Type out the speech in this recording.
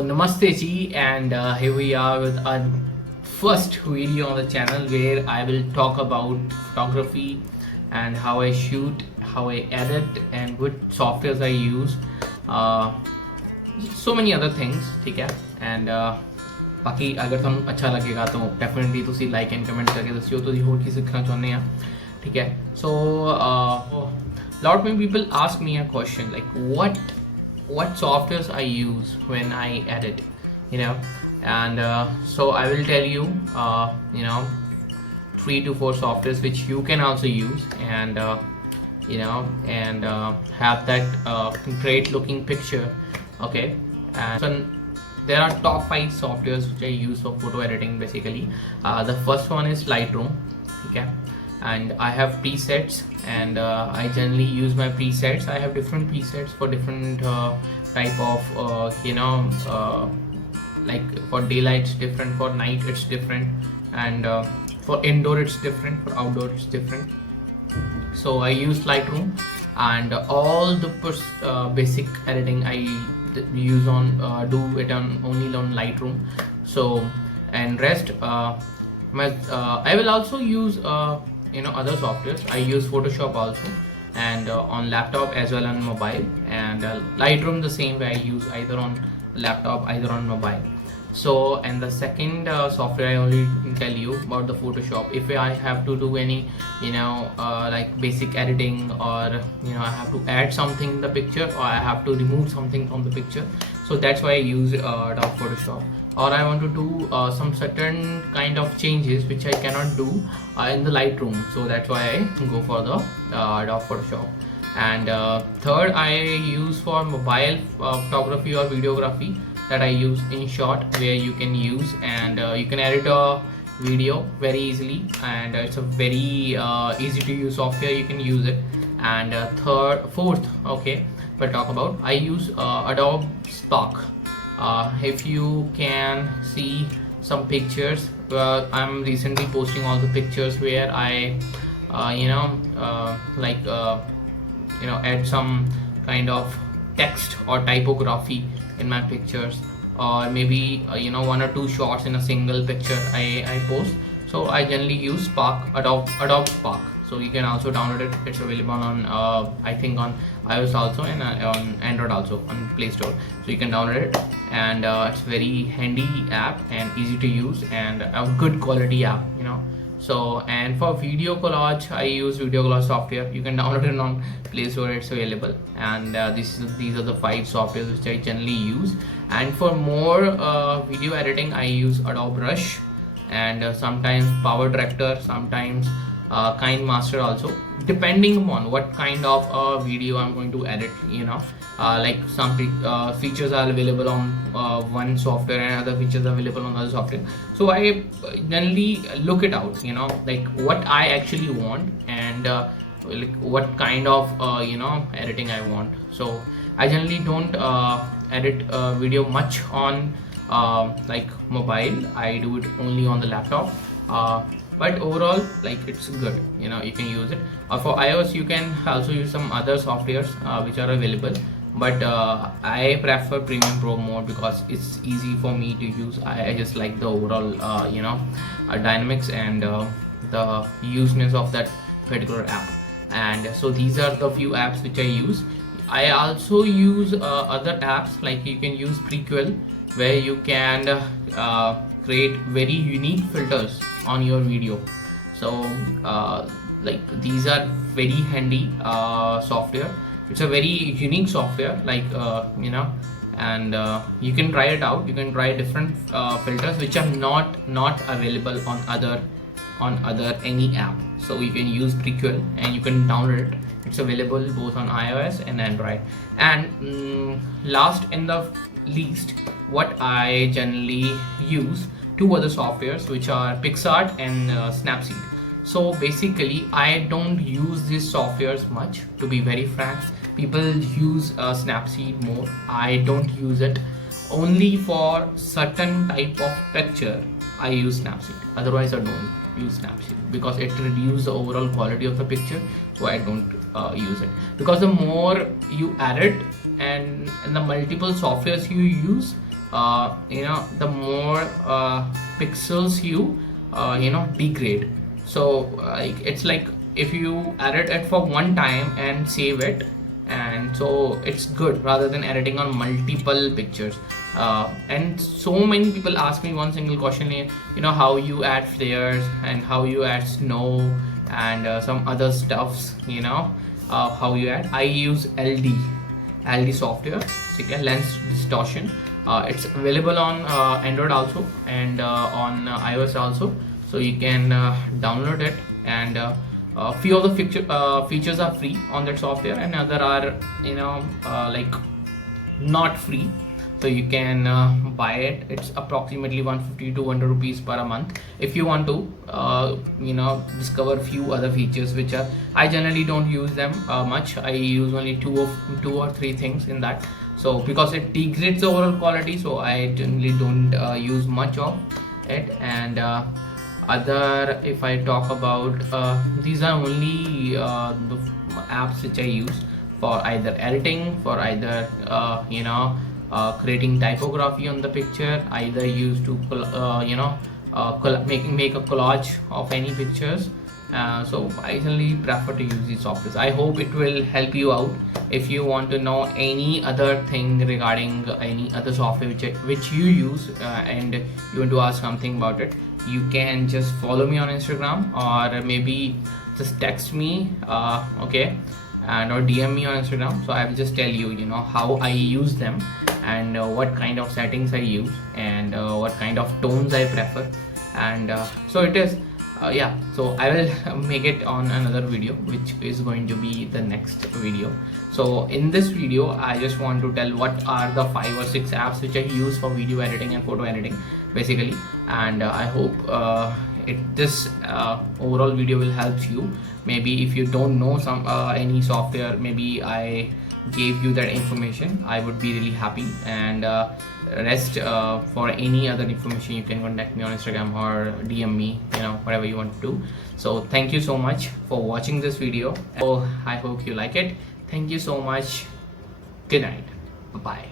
So Namaste Ji, and here we are with our first video on the channel where I will talk about photography and how I shoot, how I edit, and what softwares I use. So many other things, ठीक है? And बाकी अगर तुम अच्छा लगेगा तो definitely तुसी like and comment करके दस्सियो तो होर की सीखना चाहते हैं, ठीक है? So lot many people ask me a question like what softwares I use when I edit, and so I will tell you 3 to 4 softwares which you can also use and have that great looking picture. Okay, and so there are top 5 softwares which I use for photo editing basically. The first one is Lightroom, okay, and I have presets, and I generally use my presets. I have different presets for different type of like for daylight it's different, for night it's different, and for indoor it's different, for outdoor it's different. So I use Lightroom, and all the basic editing I use on do it on only on Lightroom. So and rest I will also use other softwares. I use Photoshop also, and on laptop as well on mobile, and Lightroom the same way I use either on laptop either on mobile. So and the second software I only tell you about the Photoshop. If I have to do any like basic editing, or I have to add something in the picture, or I have to remove something from the picture, so that's why I use Adobe Photoshop. Or I want to do some certain kind of changes which I cannot do in the Lightroom, so that's why I go for the Adobe Photoshop. And third I use for mobile photography or videography, that I use InShot, where you can use and you can edit a video very easily, and it's a very easy to use software, you can use it. And fourth, okay, if I talk about, I use Adobe Spark. If you can see some pictures, I'm recently posting all the pictures where I add some kind of text or typography in my pictures, or maybe 1 or 2 shots in a single picture I post. So I generally use Spark, Adobe Spark. So you can also download it. It's available on I think on iOS also, and on Android also on Play Store. So you can download it, and it's very handy app and easy to use, and a good quality app, So and for video collage I use video collage software. You can download it on Play Store, it's available. And these are the 5 softwares which I generally use. And for more video editing I use Adobe Rush, and sometimes Power Director, sometimes Kine Master also, depending upon what kind of video I'm going to edit. Like some features are available on one software and other features are available on other software. So I generally look it out, like what I actually want, and like what kind of editing I want. So I generally don't edit video much on like mobile. I do it only on the laptop. But overall, like, it's good, you can use it. For iOS you can also use some other softwares which are available, but I prefer Premium Pro more because it's easy for me to use. I just like the overall dynamics and the useness of that particular app. And so these are the few apps which I use. I also use other apps, like you can use Prequel, where you can create very unique filters on your video. So like these are very handy software. It's a very unique software, like and you can try it out. You can try different filters which are not available on other any app. So you can use Prequel and you can download it. It's available both on iOS and Android. And last and the least, what I generally use 2 other softwares, which are Picsart and Snapseed. So basically I don't use these softwares much, to be very frank. People use Snapseed more. I don't use it. Only for certain type of picture I use Snapseed, otherwise I don't use Snapseed, because it reduces the overall quality of the picture. So I don't use it, because the more you edit and the multiple softwares you use, the more pixels you degrade. So it's like if you edit it for one time and save it, and so it's good rather than editing on multiple pictures. And so many people ask me one single question, how you add flares and how you add snow and some other stuffs, how you add. I use LD software, lens distortion. It's available on Android also, and on iOS also, so you can download it. And a few of the features are free on that software, and other are like not free, so you can buy it. It's approximately 150 to 200 rupees per a month if you want to discover few other features which are, I generally don't use them much. I use only two or three things in that, so because it degrades the overall quality, so I generally don't use much of it. And other, if I talk about, these are only the apps which I use for either editing, for either creating typography on the picture, either used to make a collage of any pictures. So I generally prefer to use these softwares. I hope it will help you out. If you want to know any other thing regarding any other software which you use, and you want to ask something about it, you can just follow me on Instagram, or maybe just text me, okay, and or DM me on Instagram. So I will just tell you, how I use them, and what kind of settings I use, and what kind of tones I prefer. And so it is, yeah, so I will make it on another video, which is going to be the next video. So in this video, I just want to tell what are the 5 or 6 apps which I use for video editing and photo editing basically. And I hope this overall video will help you. Maybe if you don't know some any software, maybe I gave you that information, I would be really happy. And rest, for any other information, you can contact me on Instagram or DM me, whatever you want to do. So thank you so much for watching this video. So I hope you like it. Thank you so much. Good night. Bye bye.